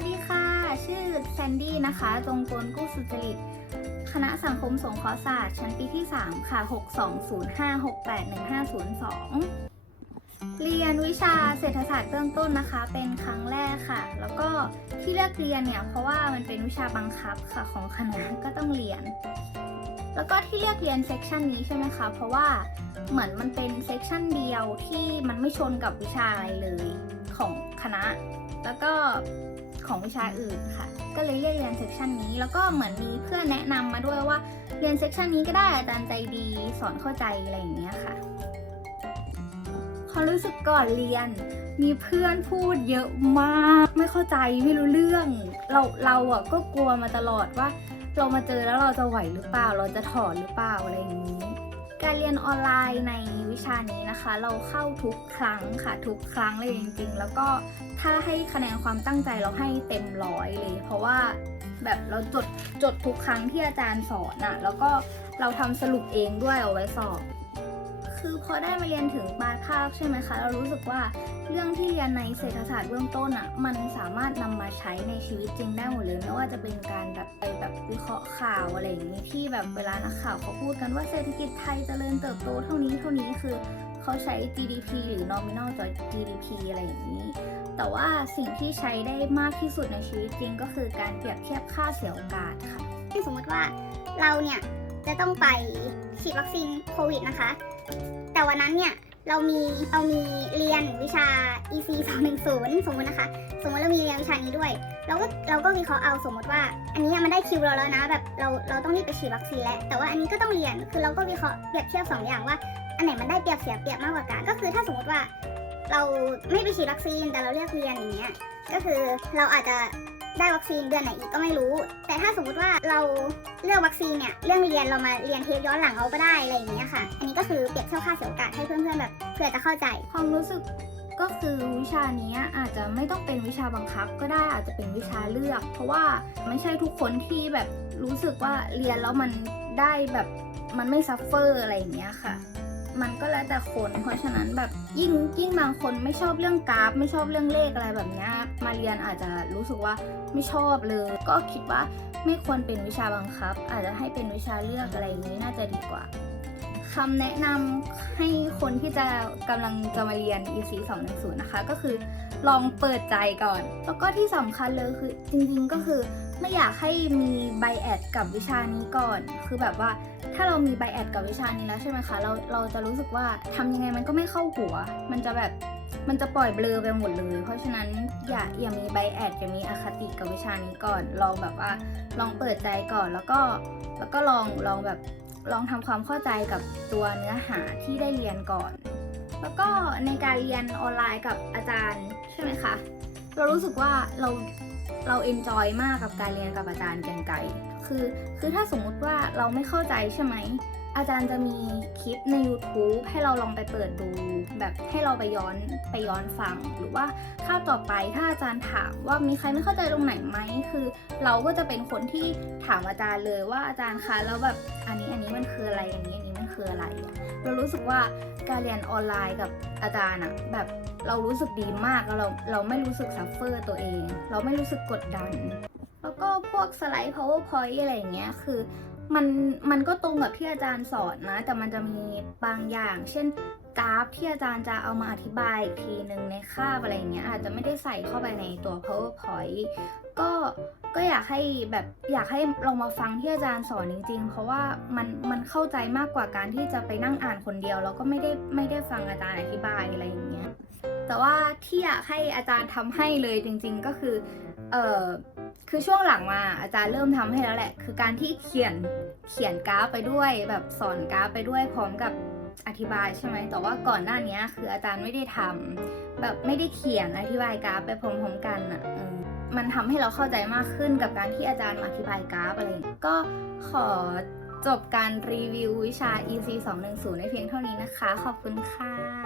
วัสดีค่ะ ชื่อแซนดี้นะคะ จงกลกู้สุจริต คณะสังคมสงเคราะห์ศาสตร์ ชั้นปีที่ 3 ค่ะ 6205681502 เรียนวิชาเศรษฐศาสตร์เบื้องต้นนะคะ เป็นครั้งแรกค่ะ แล้วก็ที่เลือกเรียนเนี่ย เพราะว่ามันเป็นวิชาบังคับค่ะของคณะก็ต้องเรียน แล้วก็ที่เลือกเรียนเซกชันนี้ใช่ไหมคะ เพราะว่าเหมือนมันเป็นเซกชันเดียวที่มันไม่ชนกับวิชาอะไรเลยของคณะ แล้วก็ของวิชาอื่นค่ะ ก็เลยเลือกเรียนเซกชันนี้ แล้วก็เหมือนมีเพื่อนแนะนำมาด้วยว่าเรียนเซกชันนี้ก็ได้อาจารย์ใจดีสอนเข้าใจอะไรอย่างเงี้ยค่ะความรู้สึกก่อนเรียนมีเพื่อนพูดเยอะมาก ไม่เข้าใจไม่รู้เรื่อง เราเราอะก็กลัวมาตลอดว่า เรามาเจอแล้วเราจะไหวหรือเปล่า เราจะถอดหรือเปล่าอะไรอย่างนี้ การเรียนออนไลน์ในวิชานี้นะคะ เราเข้าทุกครั้งค่ะทุกครั้งเลยจริง ๆ แล้วก็ถ้าให้คะแนนความตั้งใจเราให้เต็มร้อยเลย เพราะว่าแบบเราจดจดทุกครั้งที่อาจารย์สอนอะแล้วก็เราทำสรุปเองด้วยเอาไว้สอบ คือพอได้มาเรียนถึงปลายภาคใช่ไหมคะ เรารู้สึกว่าเรื่องที่เรียนในเศรษฐศาสตร์เบื้องต้นอะมันสามารถนำมาใช้ในชีวิตจริงได้หมดเลยไม่ว่าจะเป็นการแบบไปแบบวิเคราะห์ข่าวอะไรอย่างนี้ที่แบบเวลานักข่าวเขาพูดกันว่าเศรษฐกิจไทยเจริญเติบโตเท่านี้เท่านี้คือเขาใช้ GDP หรือ nominal GDP อะไรอย่างนี้ แต่ว่าสิ่งที่ใช้ได้มากที่สุดในชีวิตจริง ก็คือการเปรียบเทียบค่าเสียโอกาสค่ะสมมติว่าเราเนี่ยจะต้องไปฉีดวัคซีนโควิดนะคะ แต่วันนั้นเนี่ยเรามีเรามีเรียนวิชา EC 210 สมมตินะคะ สมมติเรามีเรียนวิชานี้ด้วย เราก็เราก็วิเคราะห์เอาสมมติว่า อันนี้มันได้คิวเราแล้วนะแบบเราเราต้องรีบไปฉีดวัคซีนแล้ว แต่ว่าอันนี้ก็ต้องเรียนคือเราก็วิเคราะห์เปรียบเทียบสองอย่างว่า อันไหนมันได้เปรียบเสียเปรียบมากกว่ากันก็คือถ้าสมมติว่า เราไม่ไปฉีดวัคซีนแต่เราเลือกเรียนอย่างเงี้ยก็คือเราอาจจะได้วัคซีนเดือนไหนอีกก็ไม่รู้ ถ้าสมมุติว่าเราเลือกวัคซีนเนี่ยเรื่องเรียนเรามาเรียนเทปย้อนหลังเอาก็ได้อะไรอย่างเงี้ยค่ะ อันนี้ก็คือเปรียบเทียบค่าเสียโอกาสให้เพื่อนๆแบบเผื่อจะเข้าใจ ความรู้สึกก็คือวิชานี้อาจจะไม่ต้องเป็นวิชาบังคับก็ได้อาจจะเป็นวิชาเลือก เพราะว่าไม่ใช่ทุกคนที่แบบรู้สึกว่าเรียนแล้วมันได้แบบมันไม่ซัฟเฟอร์อะไรอย่างเงี้ยค่ะ มันก็แล้วแต่คน เพราะฉะนั้นแบบยิ่งยิ่งบางคนไม่ชอบเรื่องกราฟ ไม่ชอบเรื่องเลขอะไรแบบนี้มาเรียนอาจจะรู้สึกว่าไม่ชอบเลย ก็คิดว่าไม่ควรเป็นวิชาบังคับ อาจจะให้เป็นวิชาเลือกอะไรอย่างนี้น่าจะดีกว่าคำแนะนำให้คนที่จะกำลังจะมาเรียน EC 210นะคะ ก็คือลองเปิดใจก่อน แล้วก็ที่สำคัญเลยคือจริงๆก็คือไม่อยากให้มีไบแอดกับวิชานี้ก่อน คือแบบว่า ถ้าเรามีไบแอดกับวิชานี้แล้วใช่ไหมคะ เราเราจะรู้สึกว่าทำยังไงมันก็ไม่เข้าหัว มันจะแบบมันจะปล่อยเบลอไปหมดเลย เพราะฉะนั้นอย่าอย่ามีไบแอดอย่ามีอคติกับวิชานี้ก่อน ลองแบบว่าลองเปิดใจก่อนแล้วก็แล้วก็ลองลองแบบลองทำความเข้าใจกับตัวเนื้อหาที่ได้เรียนก่อน แล้วก็ในการเรียนออนไลน์กับอาจารย์ใช่ไหมคะ เรารู้สึกว่าเรา เราเอนจอยมากกับการเรียนกับอาจารย์แกงไก่คือคือถ้าสมมุติว่าเราไม่เข้าใจใช่ไหมอาจารย์จะมีคลิปใน YouTube ให้เราลองไปเปิดดู แบบให้เราไปย้อนไปย้อนฟัง หรือว่าถ้าวต่อไปถ้าอาจารย์ถามว่ามีใครไม่เข้าใจตรงไหนไหมคือ เราก็จะเป็นคนที่ถามอาจารย์เลยว่าอาจารย์คะแล้วแบบอันนี้อันนี้มันคืออะไรอันนี้อันนี้ คืออะไรอะเรารู้สึกว่าการเรียนออนไลน์กับอาจารย์อะแบบเรารู้สึกดีมากแล้วเราเราไม่รู้สึกซัฟเฟอร์ตัวเอง เราไม่รู้สึกกดดัน แล้วก็พวกสไลด์ powerpoint อะไรอย่างเงี้ยคือมันมันก็ตรงกับที่อาจารย์สอนนะ แต่มันจะมีบางอย่าง เช่น กราฟที่อาจารย์จะเอามาอธิบายอีกทีหนึ่งในคาบอะไรเงี้ยอาจจะไม่ได้ใส่เข้าไปในตัว powerpoint ก็ก็อยากให้แบบอยากให้ลองมาฟังที่อาจารย์สอนจริง ๆ เพราะว่ามันมันเข้าใจมากกว่าการที่จะไปนั่งอ่านคนเดียว แล้วก็ไม่ได้ไม่ได้ฟังอาจารย์อธิบายอะไรอย่างเงี้ยแต่ว่าที่อยากให้อาจารย์ทำให้เลยจริง ๆ ก็คือเออคือช่วงหลังมาอาจารย์เริ่มทำให้แล้วแหละ คือการที่เขียนเขียนกราฟไปด้วยแบบสอนกราฟไปด้วยพร้อมกับ อธิบายใช่ไหมแต่ว่าก่อนหน้านี้คืออาจารย์ไม่ได้ทำแบบไม่ได้เขียนอธิบายกราฟไปพร้อมๆกันอะเออมันทำให้เราเข้าใจมากขึ้นกับการที่อาจารย์มาอธิบายกราฟอะไรอย่างเงี้ยก็ขอจบการรีวิววิชา EC 210ในเพียงเท่านี้นะคะ ขอบคุณค่ะ